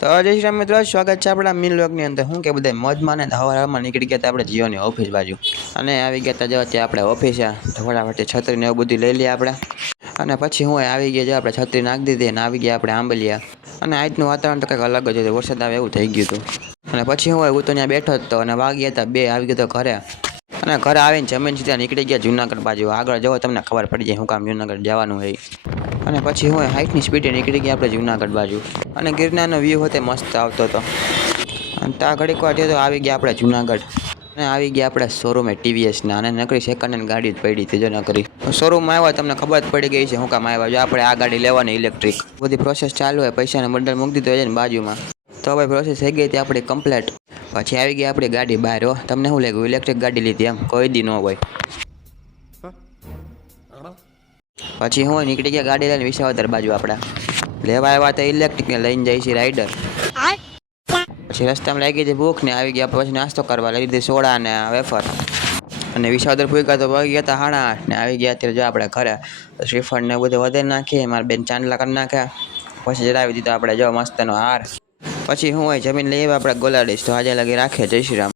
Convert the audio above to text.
તો જય શ્રી રામ મિત્રો, સ્વાગત છે આપણા મિલ વ્લોગની અંદર। હું કે બધા મોજમાં ને હવામાં નીકળી ગયા હતા આપણે જીઓની ઓફિસ બાજુ અને આવી ગયા હતા જો અત્યારે આપણે ઓફિસે ફટાફટ છત્રી ને એવું બધું લઈ લઈએ આપણે અને પછી હું આવી ગયા જો આપણે છત્રી નાખી દીધી અને આવી ગયા આપણે આંબલિયા અને આજનું વાતાવરણ તો કંઈક અલગ જ હતું, વરસાદ આવે એવું થઈ ગયું હતું અને પછી હું તો ત્યાં બેઠો હતો અને વાગ્યા હતા 2 આવી ગયો તો ઘરે અને ઘરે આવીને જમીન સીધા નીકળી ગયા જુનાગઢ બાજુ। આગળ જવો તમને ખબર પડી જાય હું કામ જુનાગઢ જવાનું હોય અને પછી હું 60ની સ્પીડે નીકળી ગયા આપણે જુનાગઢ બાજુ અને ગિરનારનો વ્યૂ હતો મસ્ત આવતો હતો અને ત્યાં ઘડીક વાર તો આવી ગયા આપણે જુનાગઢ અને આવી ગયા આપણે શોરૂમે ટીવીએસના અને નકરી સેકન્ડ હેન્ડ ગાડી જ પડી હતી જો નકરી શોરૂમમાં આવ્યા તમને ખબર જ પડી ગઈ છે હું કામ આવ્યા જો આપણે આ ગાડી લેવાની ઇલેક્ટ્રિક બધી પ્રોસેસ ચાલુ હોય પૈસાને બંડલ મૂકી દીધો છે ને બાજુમાં તો ભાઈ પ્રોસેસ થઈ ગઈ હતી આપણી કમ્પ્લીટ। પછી આવી ગઈ આપણી ગાડી બહાર હો તમને શું લાગ્યું ઇલેક્ટ્રિક ગાડી લીધી એમ કોઈ દી ન હોય। પછી હું નીકળી ગયા ગાડી લઈને વિસાવદર બાજુ આપણા લેવા આવ્યા તો ઇલેક્ટ્રિક ને લઈને જાય છે રાઈડર। પછી રસ્તામાં લાગી હતી ભૂખ ને આવી ગયા પછી નાસ્તો કરવા લઈ લીધી સોડા ને વેફર અને વિસાવદર પૂગ્યા તો વાગી ગયા હતા 8:30 ને આવી ગયા અત્યારે જો આપણે ઘરે શ્રીફળ ને બધું વધારે નાખીએ મારા બેન ચાંદલા કરી નાખ્યા પછી જડાવી દીધો આપણે જો મસ્તનો હાર। પછી હું હોય જમીન લઈ આવ્યા આપણે ગોલાડીશ તો આજે લગી રાખે। જય શ્રી રામ।